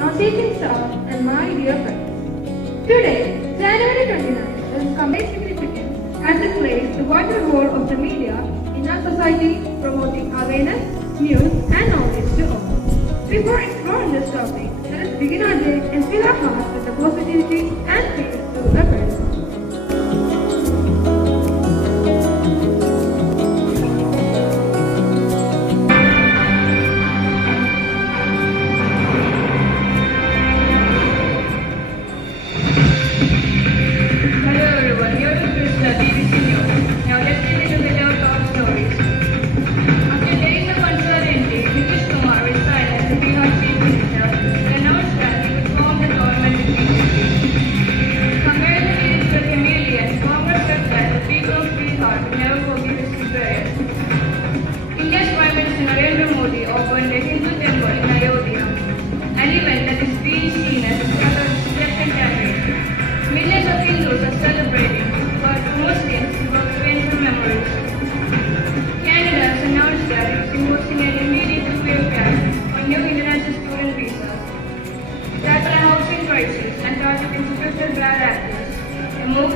our teaching staff, and my dear friends. Today, January 29th, is coming significant as it plays the vital role of the media in our society, promoting awareness, news, and knowledge to all. Before exploring this topic, let us begin our day and fill our hearts with the positivity and peace to the present.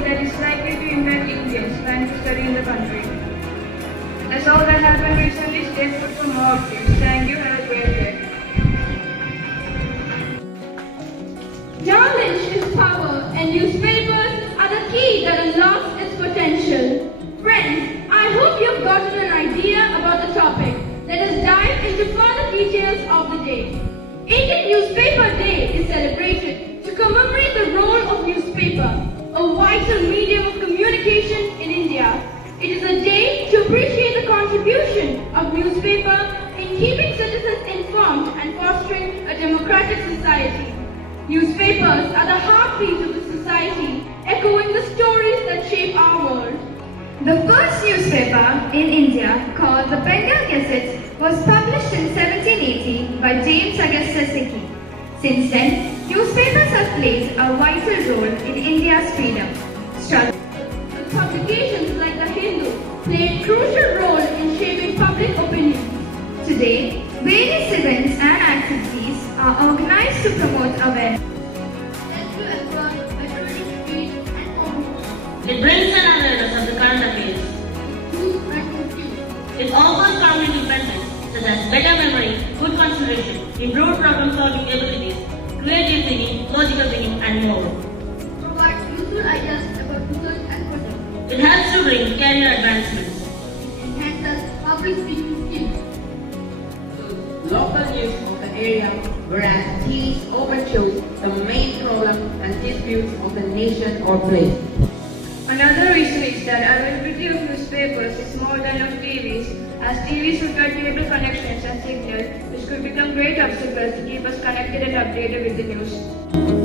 That is likely to impact Indians planning to study in the country. That's all that happened recently. Stay put for more updates. Thank you. Have a great day. Knowledge is power, and newspapers are the key that unlocks its potential. Friends, I hope you've gotten an idea about the topic. Let us dive into further details of the day. Indian Newspaper Day is celebrated to commemorate the role of newspaper, a vital medium of communication in India. It is a day to appreciate the contribution of newspaper in keeping citizens informed and fostering a democratic society. Newspapers are the heartbeat of the society, echoing the stories that shape our world. The first newspaper in India, called the Bengal Gazette, was published in 1780 by James Augustus Hickey. Since then, newspapers have played a vital role in India's freedom struggle. The publications like the Hindu play a crucial role in shaping public opinion. Today, various events and activities are organized to promote awareness. It brings an awareness of the current affairs. It offers cognitive benefits such as better memory, good concentration, improved problem-solving abilities, creative thinking, logical thinking, and more. Provides useful ideas about research and projects. It helps to bring career advancements. Enhances public speaking skills. Local news of the area, whereas these overshadow the main problem and disputes of the nation or place. Another reason is that availability of newspapers is more than of TVs, as TVs require cable connections and signal, which could become great obstacles to keep us connected and updated with the news.